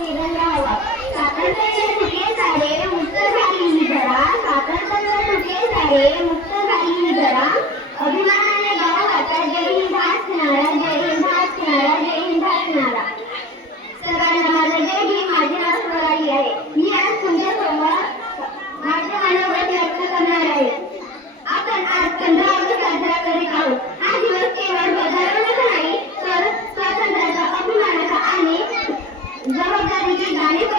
तिरंगा हवा स्वातंत्र्याचे तुके सारे मुक्त झाली ही धरा स्वातंत्र्याचे तुके सारे मुक्त झाली ही धरा अभिमानाने गाव आता जय हिंद असणारा जय हिंद असणारा जय हिंद असणारा सर्वांना माझा जय भीम माझे नाव स्वराली आहे मी आज तुमच्या समोर माझे मनोगत व्यक्त करणार आहे आपण आज 15 ऑगस्ट साजरा करीत आहोत हा दिवस केवळ बजावण्याचा नाही तर स्वातंत्र्याचा अभिमानाचा आणि जबाबदारीची जाणीव